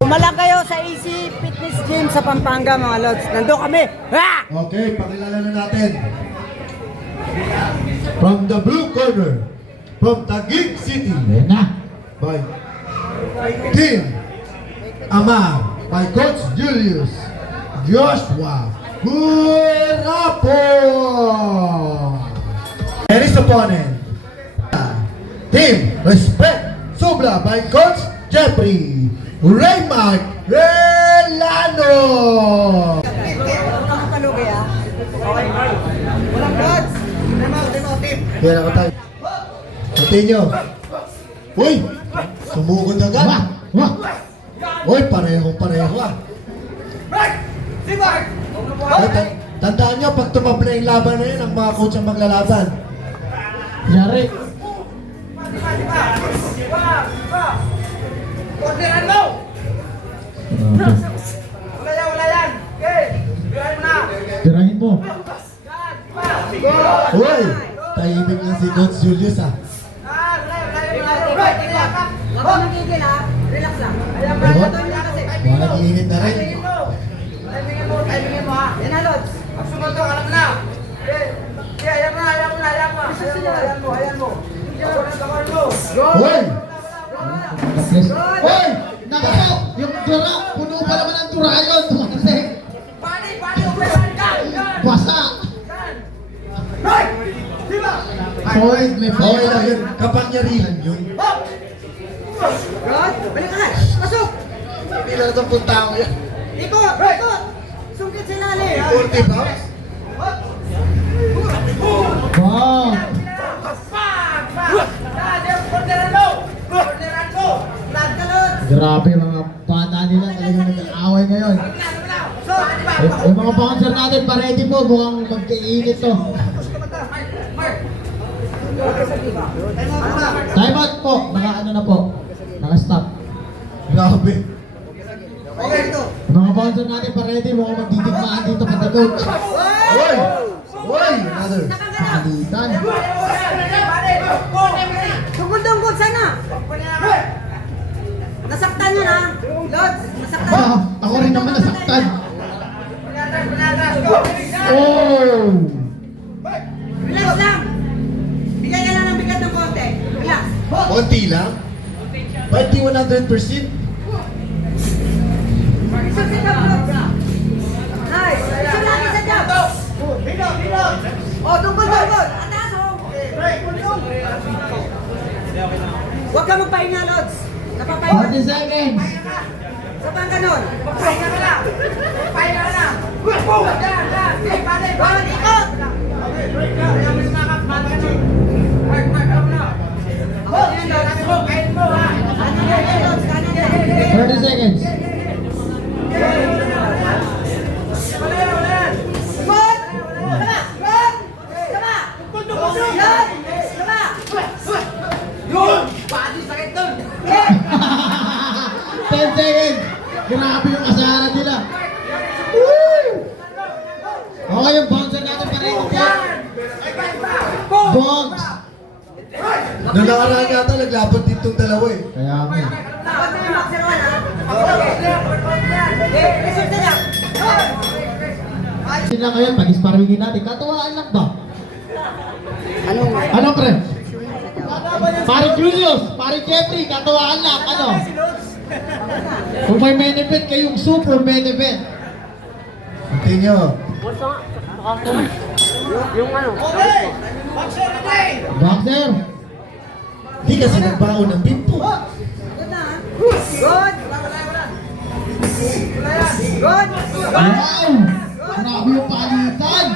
Umala kayo sa AC Fitness Gym sa Pampanga mga lods. Nandun kami. Ha! Okay, pakilala na natin. From the blue corner, from Taguig City, Ayan na. by Team Ama, by Coach Julius Joshua Gurapo. And his opponent, Team Respect Subla by Coach Jeffrey Raymond Relano. Yan ako tayo. Continue. Uy! Sumugod agad. Uy, pareho, pareho ah. Uy, ta- tandaan nyo, pag tumabla yung laban na yun, ang mga coach ang maglalaban. Yari. Okay. Tirahin mo. Uy! Tahimik lang si Coach Julius ah. Huwag ka magigil ah. Relax lang. Diba? Ito nyo kasi. Mga nag-iinit na rin. Na lods. Uy! Nakapres. Hoy! Nako! Yung tura! Puno pa naman ang tura yun! Kasi basa! Hoy! May Okay lang yun. Kapangyarihan yun. God, balik ka. Pasok. Hindi lang itong punta ko yan. Ikot, ikot. Sungkit si Lali. 40 pounds? Wow! Grabe mga bata nila talagang nag-aaway ngayon. Yung, yung mga bouncer natin pa-ready po, mukhang magkainit to. Time out po, naka ano na po, naka-stop. Grabe. Bouncer natin pa-ready, mukhang magtitigmaan dito pa coach. Uy! Uy! Another. Palitan. Tungkol-tungkol sana. Nasaktan yun ha. Lods, nasaktan. Ah, ako rin naman nasaktan. Oh! Relax lang. Bigay ka lang ng bigat ng konti. Relax. Konti lang? Ba't di 100%? Isa lagi sa job. Oh, oh. Huwag ka magpahinga, Lods. Napapahinga. 40 seconds. Sa bang ganun? Papahinga ka lang. Pahinga ka lang. Bawal ikot. Kanan 10 seconds. Grabe yung kasalanan nila. Woo! Okay, yung bouncer natin pa-ready po. Bogs. Noong nakaraan yata, naglaban din itong dalawa eh. Kaya nga. eh. Dapat mo yung boxer one, ha? Eh, na lang. Sila ngayon, pag-sparringin natin. Katuwaan lang ba? Ano? Ano, pre? Pare Julius, pare Jeffrey, katuwaan lang. Ano? Kung may main event kayong super main event. Continue. Boxer. Di kasi nagbaon ng bimpo. Good na, ha? Good! Good! Wow! Grabe yung palitan.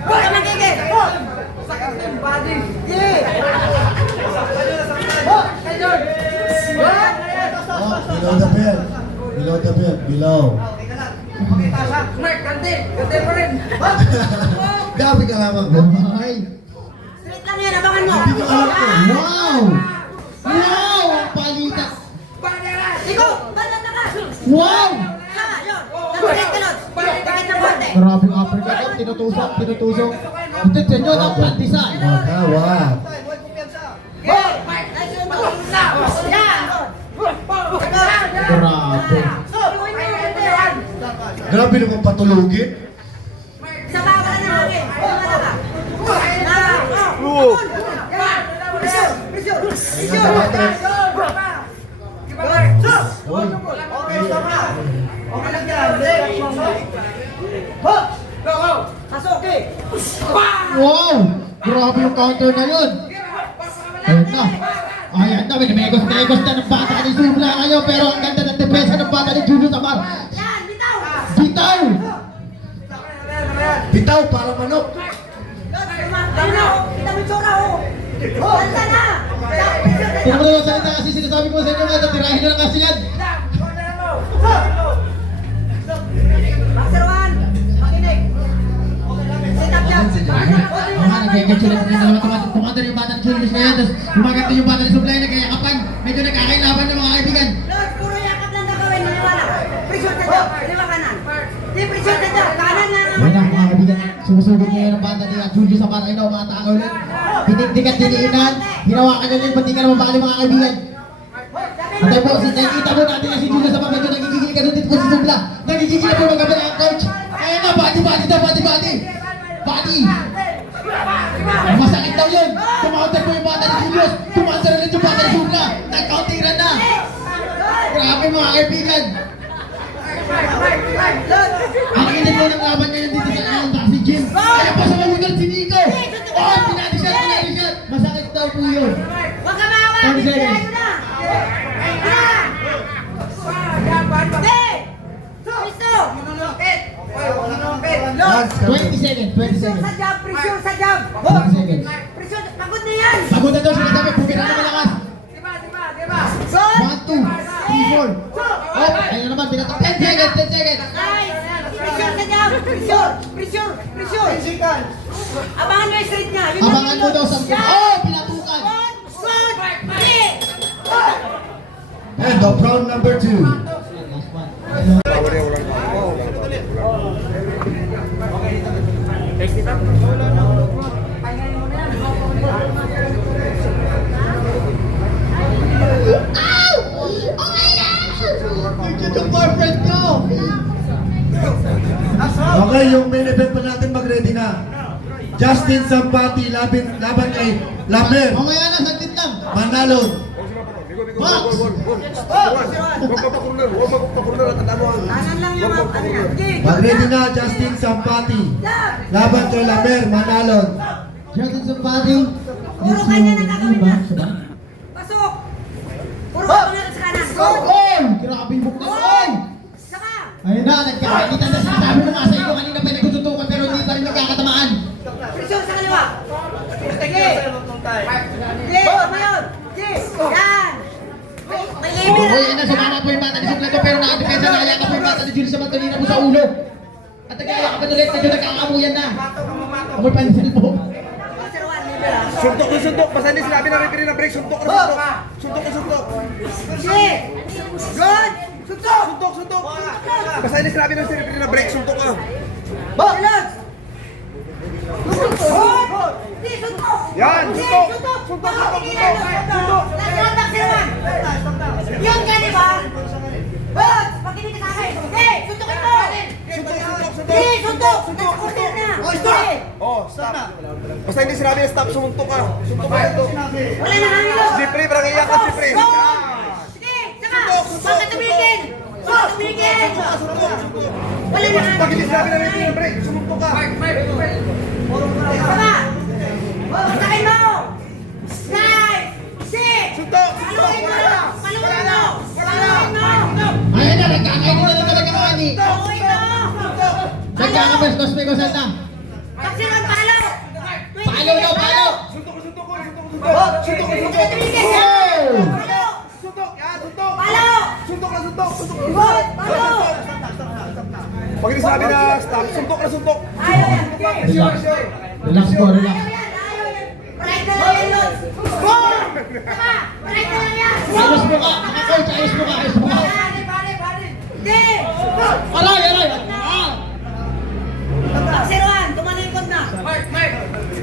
Huwag ka magigil! Yeah! Good! Oh, below the belt. Below the belt. Below. Grabe ka lamang. Ay! Straight lang yan, abangan mo! Hindi ko alam ko. Wow! Wow! Ang palitan. Ikaw! Balat na ka! Wow! Sa, yun! Nag-straight ka, Lods! Grabe ang uppercut. Tinutusok, tinutusok. Attention nyo ng pandesal. Wag ha, wag. Grabe. Grabe naman patulugin. Sa baba na hangin. Uy. Wow! Grabe yung counter na yun. Ayun na. Ayan na, minimegos megos na ng bata ni Zubla kayo, pero ang ganda ng depensa ng bata ni Julius Amar. Bitaw! Bitaw para manok. Tingnan mo naman salita kasi sinasabi ko sa inyo nga, tirahin nyo lang kasi yan. Mga nagkakatsi lang sila naman tumatang yung bata ni Julius ngayon, tapos lumaganti yung bata ni Zubla na kaya kapan, medyo nagkakailaban ng mga kaibigan. Puro yakap lang gagawin, naniwala. Presyon sa job, lima kanan. Di presyon sa job, kanan na na mga kaibigan, sumusugod ngayon ang bata ni Julius Amar, ayun na umataka ulit. Pinikdikan, diniinan, hinawakan niya din, pati ka naman bali mga kaibigan. At po, si- nakikita po natin na si Julius Amar, medyo nagigigil ka dito po si Zubla. Nagigigil po mga kapatid ang coach. Ayun na, body, body body, body. Body. Masakit daw yun. Kumounter po yung bata ni Julius. Kumounter ulit yung bata ni Zubla. Nag-counteran na. Grabe mga kaibigan. Ang init po ng laban ngayon dito sa Ayanda si Jim. Kaya po sa magunan si Nico. Oh, pinadisyan, pinadisyan. Masakit daw po yun. Huwag ka maawa, Thirty seconds. bigyan ko na. Ah! Hey! Gusto! Lance, 20 seconds, 20 Presyon seconds. sa job, presyon sa job. 20 seconds. Presyon, pagod na yan. Pagod na daw siya sabi, pumira na malakas. Good. 1, 2, 3, 4. Oh, ayun naman, pinatok. 10 seconds, 10 seconds. Nice. Presyon sa job. Presyon, presyon, presyon. Abangan mo yung street niya. Yun lang Abangan yun, mo daw sa... Oh, pinatukan. One, one, three. And of round number two. Last one. Nagdito yung boyfriend ko! Okay, yung main event pa natin mag-ready na. Justin Sampati laban, laban kay Lamer Mamaya na, saglit lang. Manalon. Box! Kanan lang yung mga niya. Sige. Mag-ready na Justin Sampati. Laban kay Lamer Manalon. Justin Sampati. Puro kanya na gagawin Diba? niya. Pasok. Puro ka na sa kanan. Oh! Grabe yung bukla. Oh! Saka. Ayun na, nagkakalitan na sinasabi ko nga sa iyo kanina pa nagtututukan pero hindi pa rin nagkakatamaan. Presyon sa kaliwa. Sige. Sige, tama yun. Sige. Yan. Oh, ayun na, sumama po yung bata ni Suplato pero nakadepensa na kaya ka po yung bata ni Julius Samantonina po sa ulo. At nagkaya ka pa ulit, medyo nagkakamuyan na. Amoy pansin po. Suntok na suntok. Basta hindi sinabi na referee na break. Suntok na suntok. Suntok na suntok. Good. Suntok. Suntok, suntok. Basta hindi sinabi na referee na break. Suntok ka. Relax. Good. Sige, suntok. Yan, suntok. Suntok. Baka suntok, suntok. Sir Juan. Yun ka, di ba? Good. Pakinig ka sa akin. Sige, suntokin mo. Suntok, suntok, na. Oh, stop. Basta hindi sinabi na stop. Sumuntok ka. Suntok ka. Suntok. Wala na hangin mo. Si Pre, parang iyak ka si. Go! Sige, suntok, Bakit tumigil? Bakit tumigil? Wala na hangin. Pag hindi sinabi na na break. Sumuntok ka. Saka. Pagkain mo. Ayun na, nagkakainin na lang talaga mga ani. Paluin mo. Nagkakabestos may kusal na. Taksilan, palo. Palo daw, palo. Suntok, suntok ko. Suntok, suntok. Suntok, Hindi suntok. tumigil. Oh! Palo. Suntok. Yan, suntok. Palo. Suntok na suntok. Suntok. Palo. Pag sinabi na stop. Suntok na suntok. Ayaw yan. Relax po, relax. Ayos mo ka! Ayos, ayos mo ka! Ayos mo ka! Hindi! Alay, ah. alay! Pagsiruan! Tumalikod na! Mark, Mark!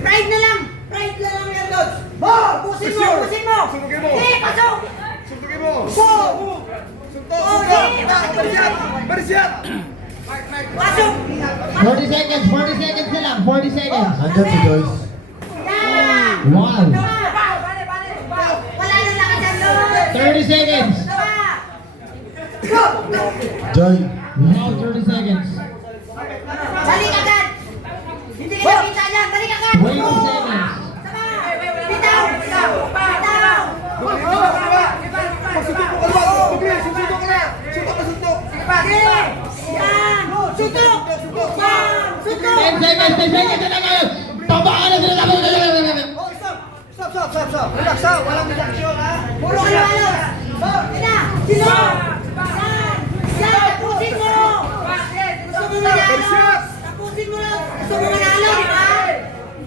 Pride na lang! Pride na lang yan, Lods! Mark! Pusin mo! Pusin mo! Sundukin mo! Hindi! Pasok! Sundukin mo! Suntok! Suntok! Marisiat! Marisiat! Pasok! 40 seconds! 40 seconds na lang! 40 seconds! Andiyan si Joyce. 1, 30 seconds. Joy. Wow, 30 seconds. Balik agad! Hindi ka nakita dyan! Balik agad! 20 seconds. Bitaw! Bitaw! Bitaw! Ka lang! Ka na! Ka! Sutok! Sutok! 10 seconds, 10 seconds na lang ngayon. Tabakan na sila tapos. Oh, stop! Stop, stop, stop, stop! Relax ha! Walang reaction ha! Puro kayo alos! Sina! Sino? Yan! Yan! Tapusin mo! Gusto mo manalo! Tapusin mo lang! Gusto mo manalo, di ba?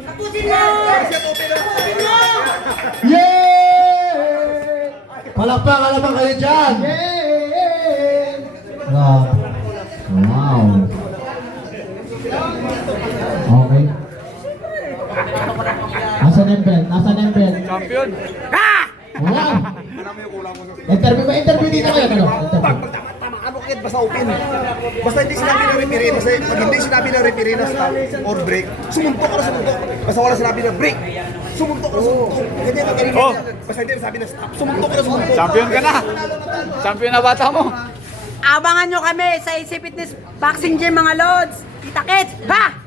Tapusin mo! Tapusin mo! Yay! Palakpakan naman kayo dyan! Wow. Wow. Okay. Yung belt? Champion! Wow. Alam mo yung kulang mo sa... Interview ba? Interview dito kayo. Ano? Interview. Tama, tama, ano kagad basta open. Basta hindi sinabi na referee, basta pag hindi sinabi na referee na stop or break, sumuntok na sumuntok. Basta wala sinabi na break, sumuntok na sumuntok. Hindi ka ganyan. Oh. Basta hindi sabi na stop, sumuntok na sumuntok. Champion ka na. Champion na bata mo. Abangan nyo kami sa Easy Fitness Boxing Gym mga Lods! Kita kits! Ha!